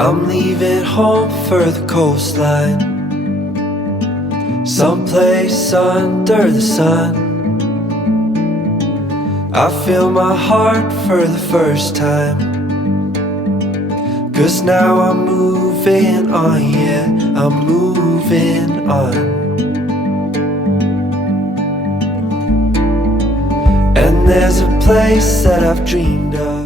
I'm leaving home for the coastline, someplace under the sun. I feel my heart for the first time, 'cause now I'm moving on, yeah, I'm moving on. And there's a place that I've dreamed of,